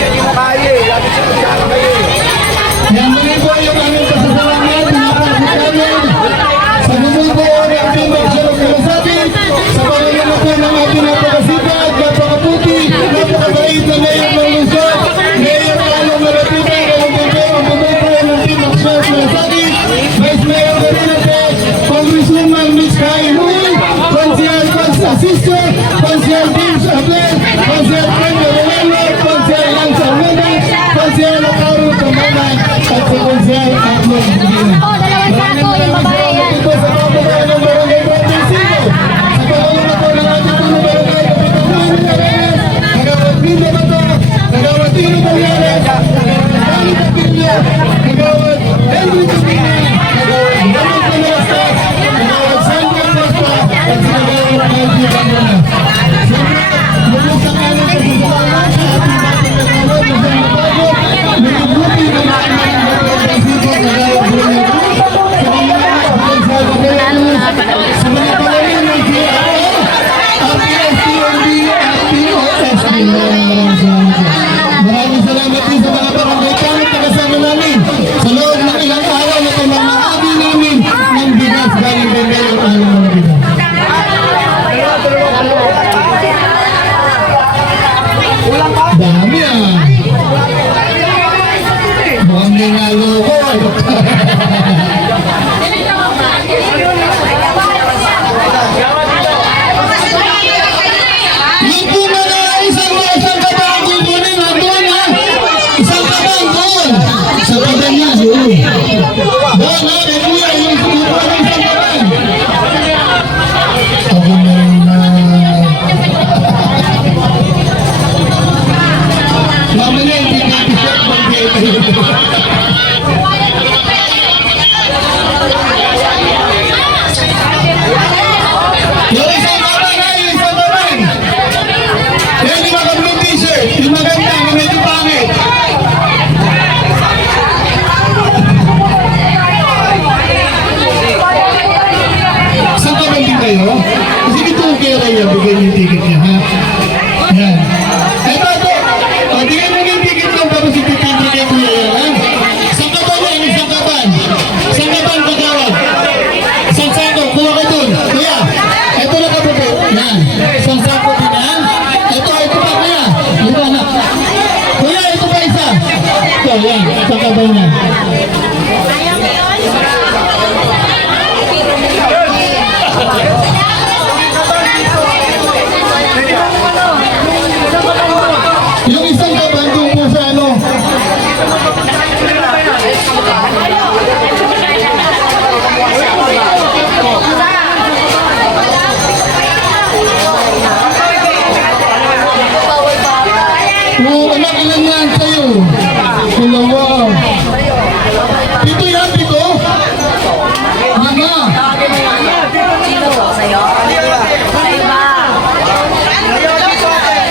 Hindi mo kaya eh. Lagi siya masyara kayo eh. Yan muli po yung aming pasasalamat, mga kapatid. Sa muli po ang ating magsalong kinasabi, sa pangalaman po ng ating napakasipag, napakaputi, napakabait na ngayon ng Luzon, ngayon along malapitan, kalagay ang pumipro ng ating magsalong kinasabi, Vice Mayor Marina po, Congresswoman Ms. Kain Huy, Consiel Assistant, Consiel James Abel, Consiel Pedro Rolando, Consiel Lance Almeda, Consiel Lacauro Tamanay, at si Consiel Arnold Medina. Dalawang sako, yung babae yan. Ito sa kapabayan ng Barangay Provincial, sa pangalaman po ng ating punong barangay, Kapitán Arenas, Nagawad Pinda Bato, Nagawad Tino Balyares, Nagawad Dani Capilla, Nagawad Henry Capilla, Nagawad Daniel Velasquez, Nagawad Sandra Costa, at si Nagawad Angie Bangona. Siyempre, muli sa kanan sa sasalamat sa ating dating nagawad na sa Matago, nagbubuti ng ating mga Francisco, Nagawad Bruno Cruz, sa mga sa mga palarin ng GRO, RPSTNB at POSB. Maraming salamat din sa mga barangay tanong na kasama namin sa loob ng ilang araw na pamamahagi namin ng bigas galing kay Mayor Alan Marabida. Dami ah! Mukhang may naloko. Yung po mga isang kabang kukunin na doon ha. Isang kabang doon. Sa kabang niya. Doon ha. Kaya kuya yung kukunin ng isang kabang. Ako na rin na. Mamaya hindi natin yung isang kabang ha. Yung isang kabang. Yan yung mga blue t-shirt. Yung maganda. Yung medyo pangit. Saan ka bang din kayo? Sige ito kayo kayo. Bigay yung ticket niya ha. Yan. Ito. Bigay mo yung ticket lang tapos ititigil kayo kuya yan ha. Saan ka ba yan? Isang kaban. Saan ka ba ang pagkawag? Saan sako? Kuha ka dun. Kuya. Ito na ka po. Yan. Saan sako din ha. Ito pa kuya. Ito anak. Kuya, ito pa isa. Ito yan. Saan ka ba niya? Yung isang kaban doon po sa ano? Oo, anak, ilan yan sa'yo? Dalawa. Pito yan, pito? Lima.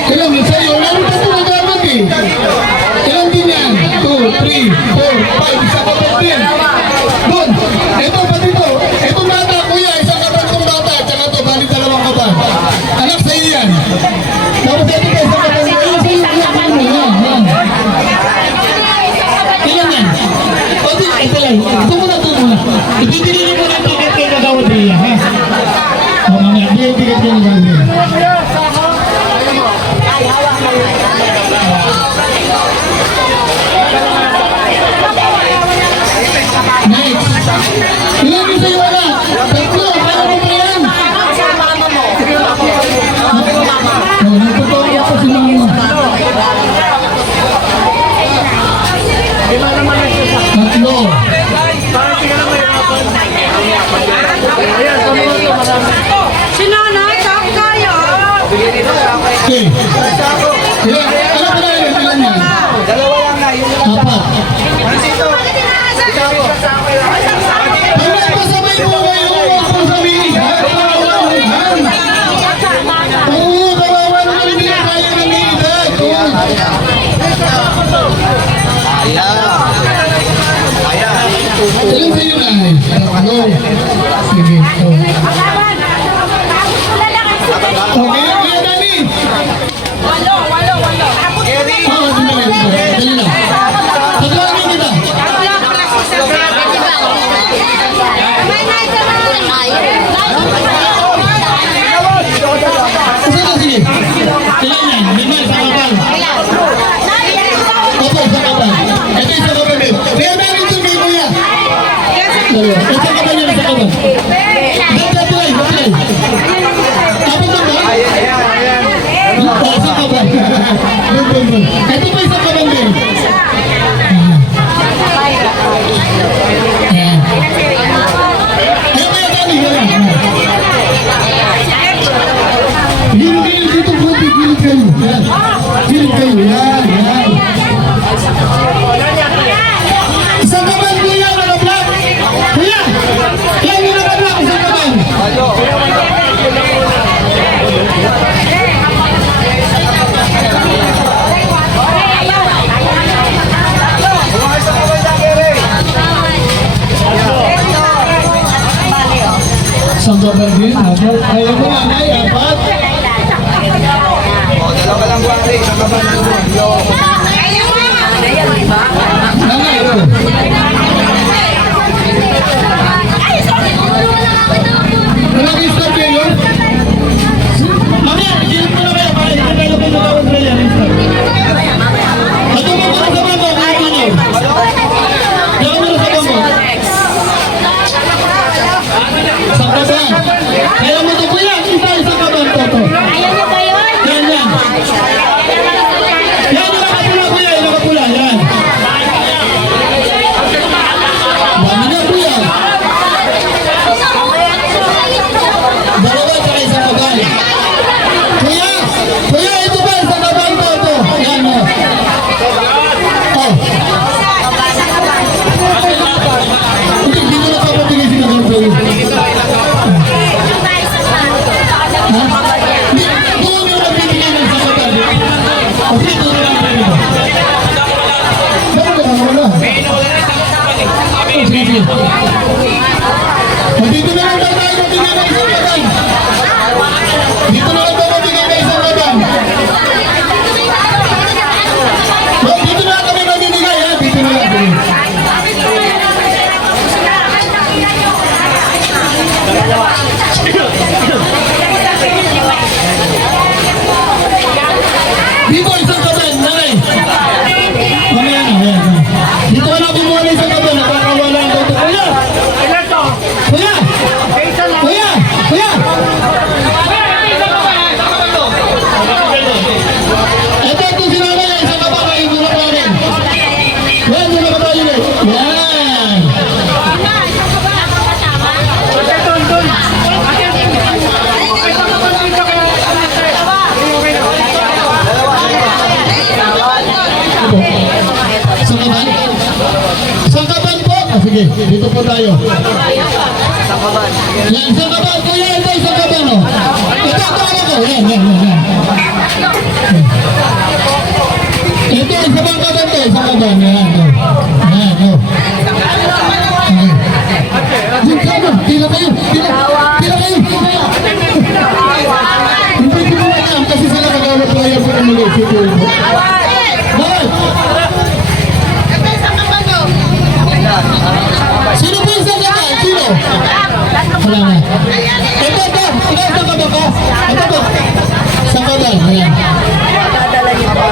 Ilan yun sa'yo? Meron pa ito nagamat eh. Ilan din yan? 2, 3, 4, 5. Isa ka pa din. Doon. Ito pa dito. Ito bata, kuya. Isang kaban itong bata. Tsaka ito, bali dalawang kaban. Anak, sa'yo yan. Tapos ito pa, isang kaban. Ilan sa'yo? Yan. Ilan yan? O di, ito lang. Ito muna. Ibibili mo ng ticket kay Nagawad Ria, ha? O mamaya, bigay ticket kay Nagawad Ria. Next. Ilan yung sa'yo wala? Tatlo, kaya mo ba yan? O, nagtotoo ako si mama. Tatlo. Si nanay, kaya. Okay. Ilan? Ano ba na yun? Ilan yan? Dalawa lang na. Yun lang. Apat. Dito. Pag nagpasabay mo kayo, huwag po sabihin, ha? Oo, kawawa naman hindi na kaya ng edad. Ilan sa'yo na? Tatlo. Sige. Okay, kaya Dani. Walo. Oo, Yan, sa kaban. Opo, sa kaban. Ito yung sa kaban din. Kaya namin ito kay Kuya. Dalawa. Sa kaban yan, sa kaban. Dati. Apat na ba? Ayan. Oh, sa kaban. Ito pa yung sa kaban din. Gilid dito po, gilid kayo. Gilid kayo, yan. Isang kaban, Kuya, naka-block. Kuya, yan yung naka-block, isang kaban. Bumakas sa kamay na, Gere. Isang kaban din, apat. Ayaw mo nga, Nay, apat. O, dalawa lang buwari. Isang kaban lang buwan. Nanay, oh. Nag-start kayo? Mamaya, gilid mo na kayo. Para hindi kayo pinatawag na yan. Ito mo para sa bangko, kaya mo nyo. Diyan mo na sa bangko. Sa kaban. Kaya mo ito, Kuya. Isa kaban to. Ayaw niyo ba yun? Yan. Yan, yung nakapula, Kuya. Yung nakapula, yan. Dami na, Kuya. Dalawa, tsaka isang kaban. Kuya, ito ba? Isang kaban to. Yan, oh. Oh. Hindi mo na papabigay sila ng kaban. Doon yung nagbibigay ng sakatan. Okay, doon lang tayo. Bakit ka wala? Sige. Dito na lang tayo magbigay ng isang kaban. Dito na lang tayo magbigay ng isang kaban. Dito na lang kami magbibigay, ha? Dito na lang. Dito isang kaban, nanay. Mamaya na, ayan. Dito ka na kumuha ng isang kaban, nakakawala ang toto. Kuya! Kuya! Kuya! Ito si nanay, isang kaban, kayo muna pa rin. Yan, muna ka tayo ulit. Yan! Isang kaban? Isang kaban po? Sige, dito po tayo. Yan, isang kaban. Kuya, ito isang kaban, oh. Ito ako. Yan. Ito, isang kaban to. Isang kaban, yan, oh. Yan, oh. Yung kaban, tila kayo. Hindi ko alam kasi sila kagawad ko yan po ng muli. Bakit? Sino po yung isang kaban? Sino? Wala na. Ito. Ilang isang kaban ko? Ito po. Isang kaban. Ayan. Dadala niyo po.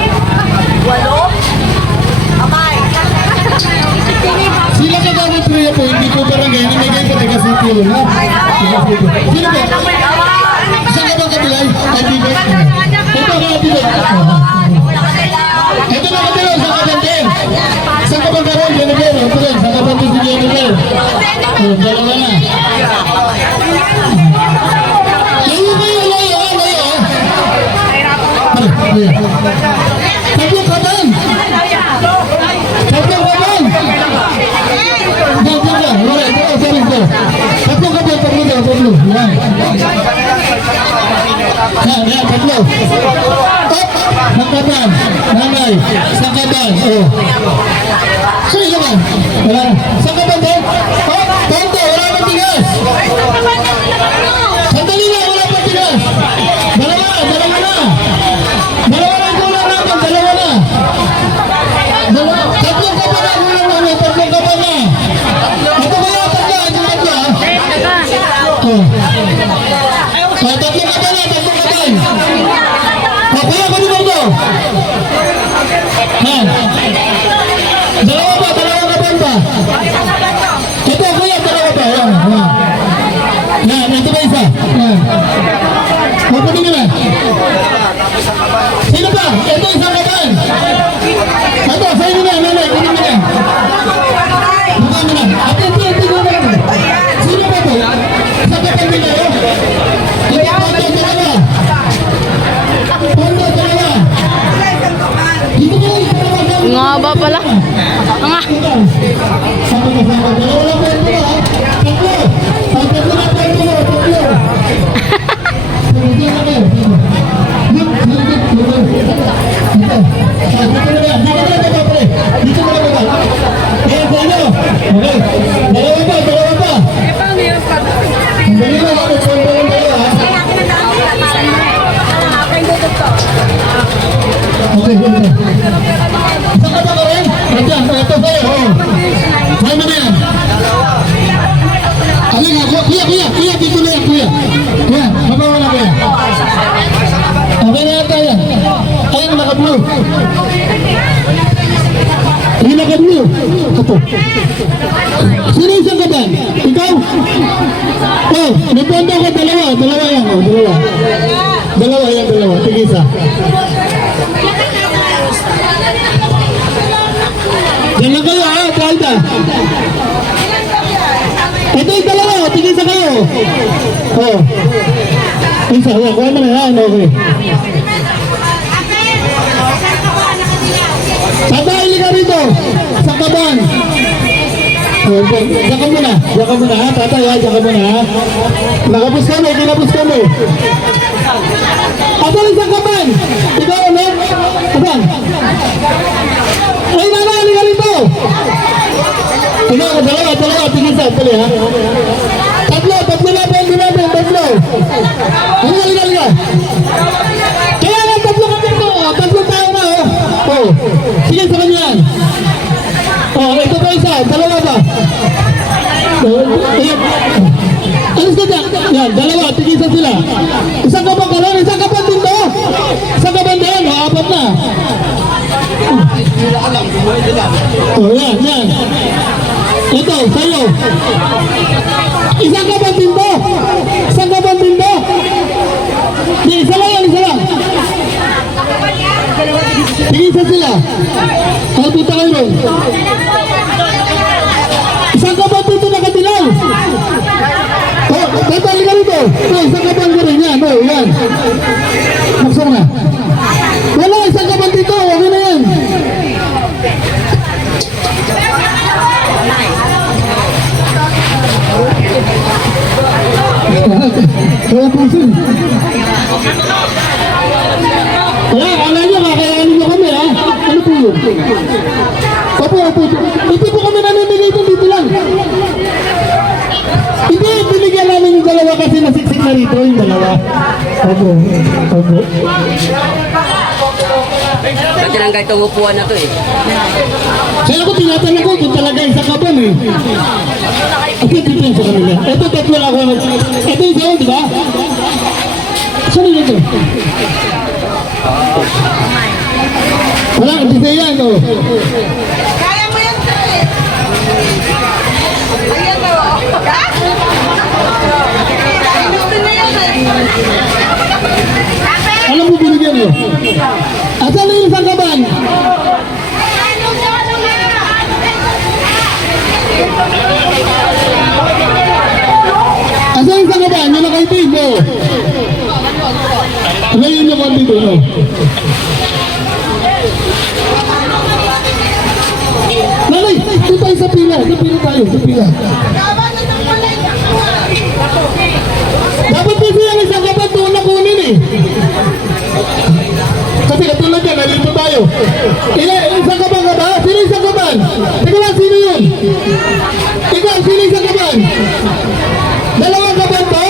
8? Amay. Sila kagawad ko yan po. Hindi ko barangay. Namigay ko taga City Hall, ha? Sino po? Isang kaban kabilay? Kaibigan? Ito kaibigan. Ito na kabila. Isang kaban din. Isang kaban karon. Jennifer. Ito rin. Isang kaban din si Jennifer. Dalawa na. Layo kayo. Tatlong kaban. Wala, ito. Tatlong kaban. Tatlo. Yan, tatlo. Isang kaban. Nanay. Isang kaban. Oh. So, ilan ba? Wala na. Isang kaban din. Oh, tonto. Wala nang tigas. Sandali lang. Wala pang tigas. Dalawa na. Dalawa na yung kulang natin. Dalawa na. Tatlong kaban na. Kulang namin. Tatlong kaban na. Ito ba yung tatlo? Ito tatlo, ha? Oh. Tatlong kaban na. Tatlong kaban. Kuya, pwede ba ito? Ito, kuya, dalawa pa. Yan, yan. Yan, ito ba isa? Yan. Mapunin nyo na. Sino pa? Ito, isang kaban. Ito, sa inyo na, nanay, kunin mo na. Bukan mo na. Ate, ito na. Sino pa po? Sa kaban din kayo? Ito, pondo, dalawa. Pondo, dalawa. Dito mo, dalawa. Ang haba pala. Ang Sama, dalawa lang po ito, ha? Tatlo. Tatlo na po ito, tatlo. Dito na kayo. Dito na ba? Ayan sa inyo. Okay. Dalawa pa. Dali na, pondo lang kayo, ha? Okay, okay. Isang ka ba ka rin? Nandiyan, ito sa'yo. Sa'yo mo na yan. Halika, kuya, dito na yan, kuya. Kuya, mabawa na kuya. Okay na yata yan. Ayan, naka-blue. Ayan, naka-blue. Ito. Sino isang kaban? Ikaw? Oh, may pondo ka, dalawa. Dalawa yan, oh, dalawa. Dalawa yan, dalawa. Tigisa. Yan lang kayo, ha? Tralda. Ito yung dalawa, tigisa kayo. Oh. Isa, yan. Kuha mo na yan. Okay. Tatay, ka rito. Sa kaban. Diyan ka muna. Diyan ka muna, ha? Tatay, ha? Diyan ka muna, ha? Nakapos kami, kinapos kami. Ito yung isang kaban. Ikaw, ano? Kaban. Ay, nana, halika rito. Ikaw, dalawa, tigisa. Pali, ha? Tatlo na, tatlo. Halika. Kaya nga, tatlo kami ito. Tatlo tayo na, oh. Oh. Sige, sa kanya yan. Oh, ito pa isa. Dalawa ba? Ayan. Alis ka dyan. Yan, dalawa. Tigisa sila. Isang kapan ka lang. Isang kapan din to. Isang kapan din. Apat na. Oh, yan. Ito, sa'yo. Isang kapan din to. Isang kapan din to. Isa lang. Tigisa sila. Ay, puta kayo rin. Isang kapan dito nakatilaw. Oh, tatali ka rito. Oh, isang kapan ka rin. Yan, oh, yan. Maksama na. Wala, isang kapan dito. Okay na yan. Kaya pusin. Wala, akala nyo, kakayanin nyo kami, ha? Ano po yun? Opo. Hindi po kami namimili dito lang. Hindi, binigyan namin yung dalawa kasi nasiksik na rito yung dalawa. Opo. Kasi lang kahit upuan na to eh. Kaya ko tinatanong ko kung talaga isa ka ba eh. Okay, dito yung sa kanila. Ito, tatlo lang ako. Ito yung sa'yo, di ba? Saan yun ito? Wala, hindi sa'yo yan, oh. Kaya mo yan, sir. Ayan o. Gusto na yan, Alam mo binigyan mo? Asan na yung isang kaban? Asan yung isang kaban? Yung nakaitig mo? Ngayon yung kandito, no? Nanay, dito tayo sa pila. Sa pila. Dapat kasi yung isang kaban doon na kunin eh. Kasi katulad yan, nalito tayo. Isang kaban ka ba? Sino isang kaban? Teka lang, sino yun? Ikaw, sino isang kaban? Dalawang kaban to?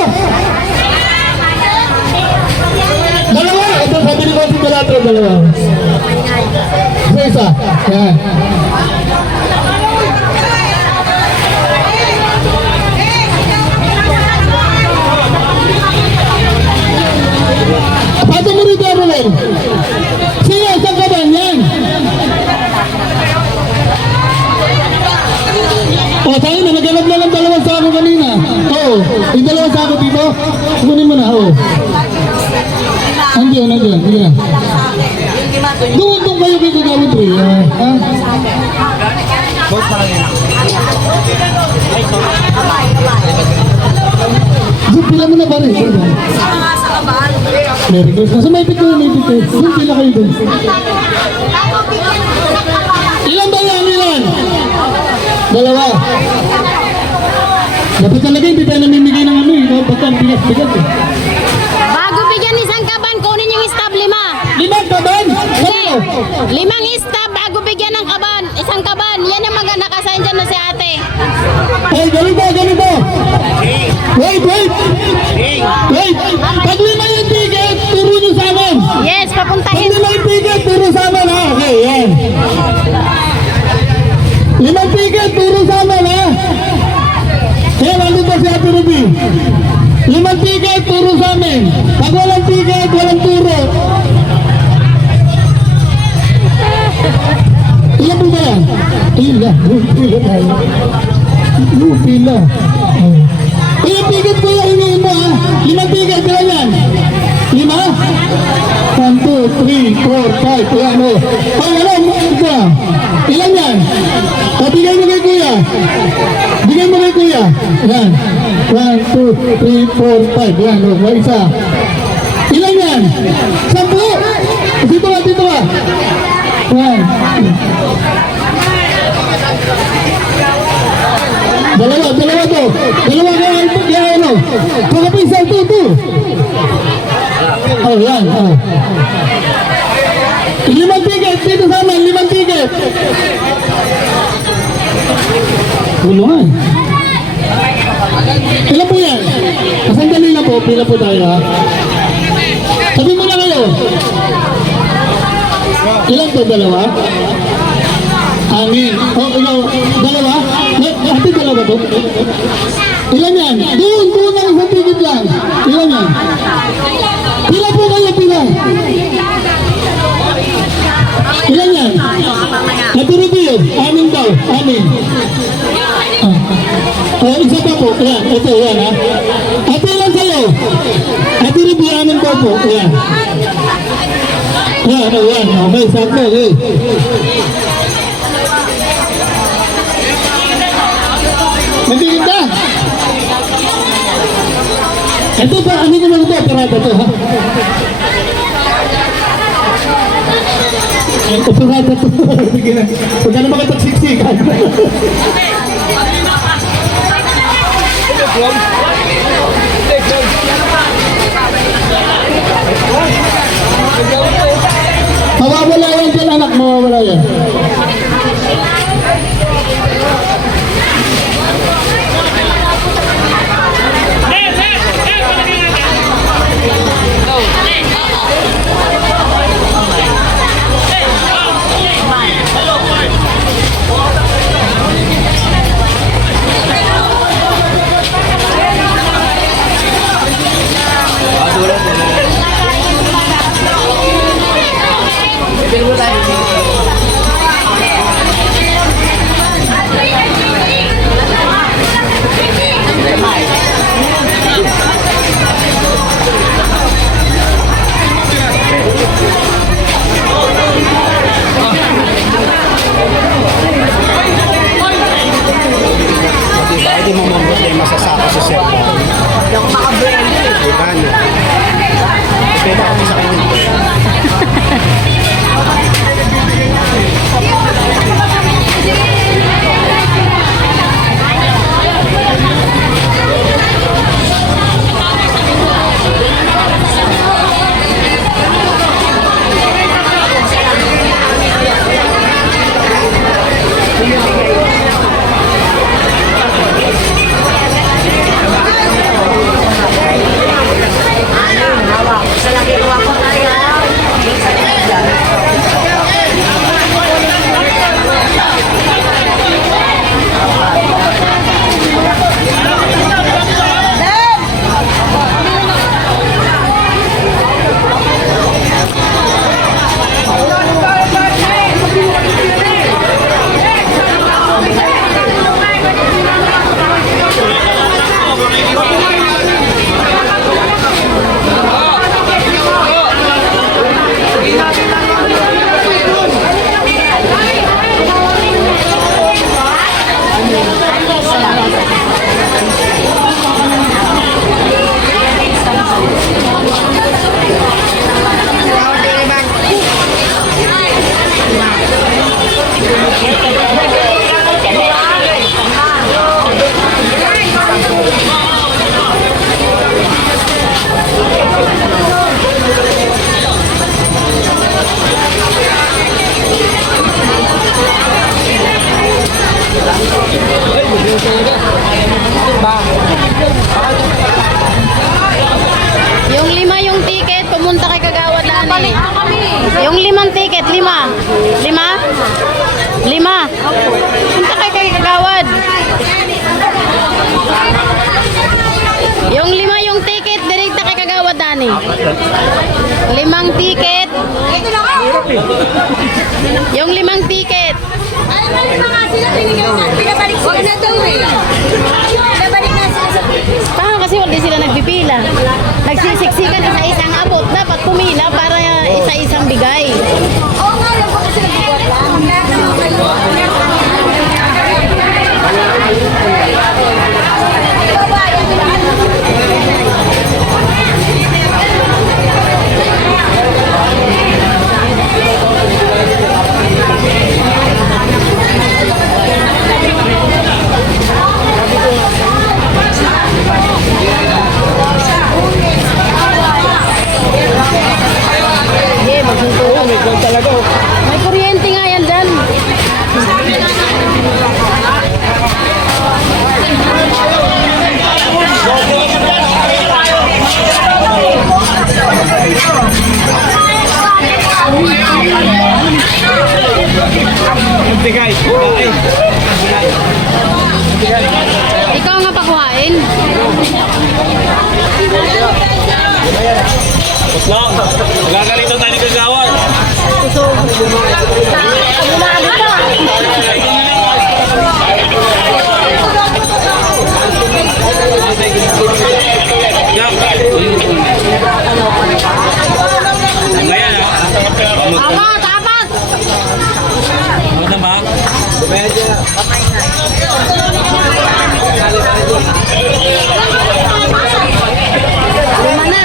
Dalawa? Ito, sabi ni Konsi Balatro, dalawa. Isa. Yan. Pato mo rito, Arulel. Sino isang kaban? Yan. Naghanap lang ng dalawang sako kanina. Oo. Yung dalawang sako dito. Kunin mo na. Oo. Nandiyan. Sige na. Doon kayo kay Kagawad Ray. Ha? Doon, pila mo na ba rin? Merry Christmas. May pito. Doon, pila kayo doon. Ilan ba yan? Dalawa. Dapat talaga hindi tayo namimigay ng ano eh. Dapat ang bigas-bigas eh. Bago bigyan isang kaban, kunin yung stab 5. 5 kaban? Hindi. 5 stab bago bigyan ng kaban. Isang kaban. Yan ang mga nakasign dyan na si ate. Hey, ganito. Wait. Pag 5 yung ticket, turo nyo sa amin. Yes, Pag papuntahin. 5 yung ticket, turo sa amin ha. Okay, yan. 5 ticket, turo sa amin ha. Kaya nandito si Ate Ruby. 5 ticket, turo sa amin. Pag walang ticket, walang turo. Ilan po ba yan? Pila tayo. Pila. Ilang ticket po yung hingin mo ha? 5 ticket, ilan yan? 5? 1, 2, 3, 4, 5. Ilan o? Ito. Ilan yan? Bigay mo kay kuya. Yan. 1, 2, 3, 4, 5. Yan o. May isa. Ilan yan? 10. Dito ka. 1. Dalawa to. Dalawa kaya ano. Kaya pa isa, 2. Oh, yan. 5 ticket. Dito sa amin, 5 ticket. Tulungan. Ilan po yan? Kasandali na po. Pila po tayo ha. Sabi mo na kayo. Ilan po? 2? Amin. Oh, ikaw, 2? Ate, 2 to? Ilan yan? Doon ang isang ticket lang. Ilan yan? Pila po kayo, pila. Ilan yan? Ate Rubio, 6 daw. 6. Isa pa po. Yan, ito, yan ha. Ate, ilan sa'yo? Ate Rubio, 6 daw po. Yan. Yan. Okay, sakto. Okay. Nandito ka. Ito pa, ano ko lang ito? Parada to ha. Ito parada to. Huwag ka na makapagsiksikan. Mawawala yan dyan anak, mawawala yan. Hindi mo problema sa sako sa cellphone. Hindi ako makabrand eh. Diba? Pwede ako sa kanya. lima. Lima? Lima. Punta kayo kay Kagawad. Yung lima yung ticket, direkta kay Kagawad, Dani. 5 ticket. Yung 5 ticket. Paano kasi wala sila nagpipila? Nagsisiksikan isa-isang abot. Dapat pumila para isa-isang bigay. Sige, magsuntukan. May gold talaga. May kuryente nga yan dyan. Magbigay. Ikaw nga pakuhain. Lang, magagalito tayo ni Kagawad. Ngayon Apat, apat. ano na ba? Lima na.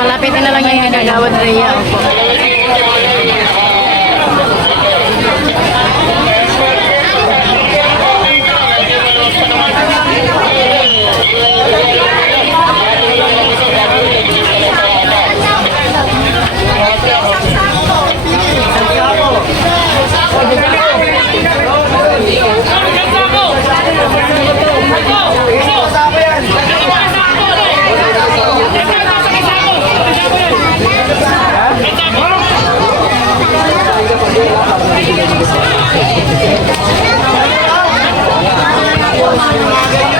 Palapitin na lang yung Kagawad Rhea. Opo.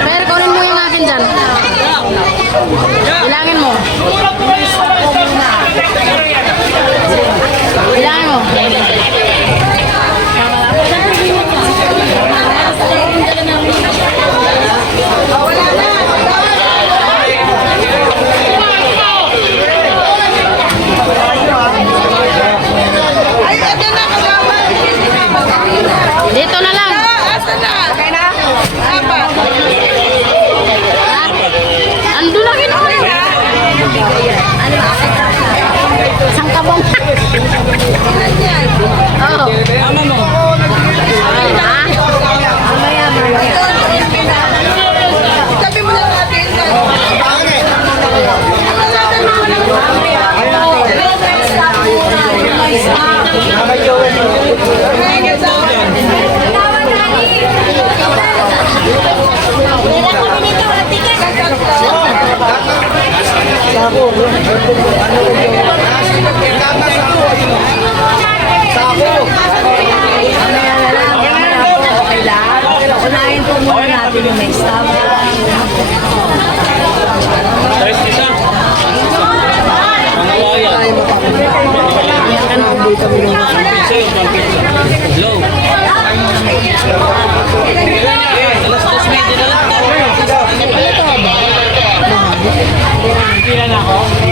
Pero kunin mo yung akin dyan. Bilangin mo. Bilangin mo. Dito na lang. Ando lang yun. Isang kabong. Oo. Tama mo. Sabi mo lang natin. Unahin po muna natin yung next time. Isa. Pila na ako.